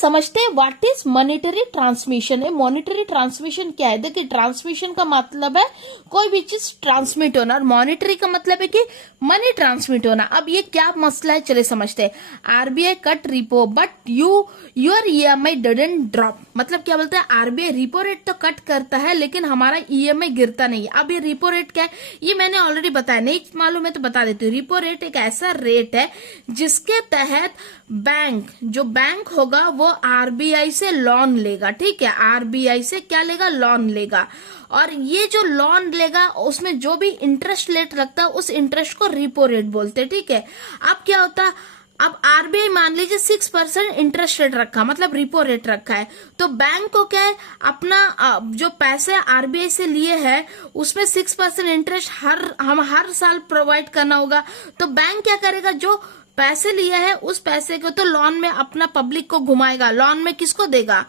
समझते हैं what is monetary transmission है। मॉनेटरी ट्रांसमिशन क्या है? देखिए, ट्रांसमिशन का मतलब है कोई भी चीज ट्रांसमिट होना, और मॉनेटरी का मतलब है कि मनी ट्रांसमिट होना। अब ये क्या मसला है, चले समझते हैं। RBI cut repo but your EMI didn't drop. मतलब क्या बोलते हैं, आरबीआई रिपो रेट तो कट करता है लेकिन हमारा ईएमआई गिरता नहीं है। अब ये रिपो रेट क्या है, ये मैंने ऑलरेडी बताया, नहीं मालूम है तो बता देती हूँ। रिपो रेट एक ऐसा रेट है जिसके तहत जो बैंक होगा वो आरबीआई से लोन लेगा। ठीक है, आरबीआई से क्या लेगा? लोन लेगा। और ये जो लोन लेगा उसमें जो भी इंटरेस्ट रेट लगता है उस इंटरेस्ट को रिपो रेट बोलते हैं। ठीक है, अब क्या होता है, अब आरबीआई मान लीजिए 6% इंटरेस्ट रेट रखा, मतलब रिपो रेट रखा है, तो बैंक को क्या है, अपना जो पैसे आरबीआई से लिए हैं उसमें 6% इंटरेस्ट हर साल प्रोवाइड करना होगा। तो बैंक क्या करेगा, जो पैसे लिए हैं उस पैसे को तो लोन में अपना पब्लिक को घुमाएगा। लोन में किसको देगा?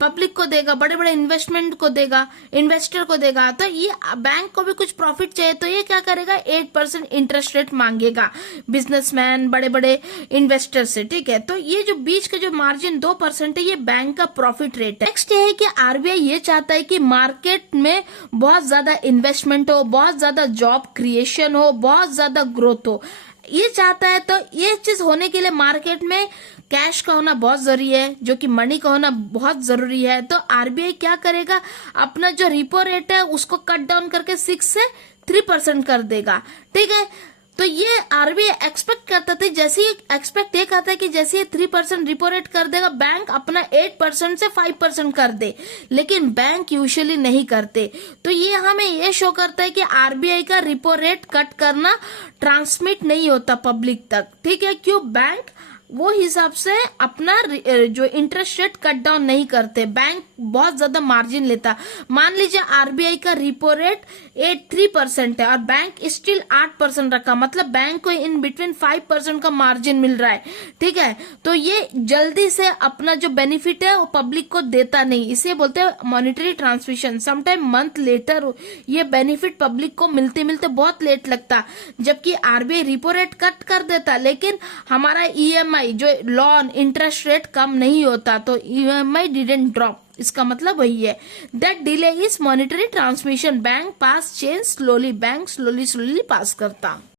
पब्लिक को देगा, बड़े बड़े इन्वेस्टमेंट को देगा, इन्वेस्टर को देगा। तो ये बैंक को भी कुछ प्रॉफिट चाहिए, तो ये क्या करेगा, 8% इंटरेस्ट रेट मांगेगा बिजनेसमैन, बड़े बड़े इन्वेस्टर से। ठीक है, तो ये जो बीच का जो मार्जिन 2% है ये बैंक का प्रॉफिट रेट है। नेक्स्ट ये है कि आरबीआई ये चाहता है कि मार्केट में बहुत ज्यादा इन्वेस्टमेंट हो, बहुत ज्यादा जॉब क्रिएशन हो, बहुत ज्यादा ग्रोथ हो, ये चाहता है। तो ये चीज होने के लिए मार्केट में कैश का होना बहुत जरूरी है, जो कि मनी का होना बहुत जरूरी है। तो आरबीआई क्या करेगा, अपना जो रिपो रेट है उसको कट डाउन करके 6 से 3% कर देगा। ठीक है, तो ये आरबीआई एक्सपेक्ट करता था, जैसे ही एक्सपेक्ट ये करता है कि जैसे ये 3% रिपो रेट कर देगा बैंक अपना 8% से 5% कर दे, लेकिन बैंक यूजुअली नहीं करते। तो ये हमें ये शो करता है कि आरबीआई का रिपो रेट कट करना ट्रांसमिट नहीं होता पब्लिक तक। ठीक है, क्यों? बैंक वो हिसाब से अपना जो इंटरेस्ट रेट कट डाउन नहीं करते, बैंक बहुत ज्यादा मार्जिन लेता। मान लीजिए आरबीआई का रिपो रेट 3% है और बैंक स्टिल 8% रखा, मतलब बैंक को इन बिटवीन 5% का मार्जिन मिल रहा है। ठीक है, तो ये जल्दी से अपना जो बेनिफिट है वो पब्लिक को देता नहीं, इसे बोलते हैं monetary transmission. Sometime month later ये बेनिफिट पब्लिक को मिलते मिलते बहुत लेट लगता, जबकि आरबीआई रिपो रेट कट कर देता लेकिन हमारा ईएमआई जो लोन इंटरेस्ट रेट कम नहीं होता, तो ईएमआई डिडंट ड्रॉप। इसका मतलब वही है, that delay is monetary transmission, bank pass change slowly, bank slowly pass करता।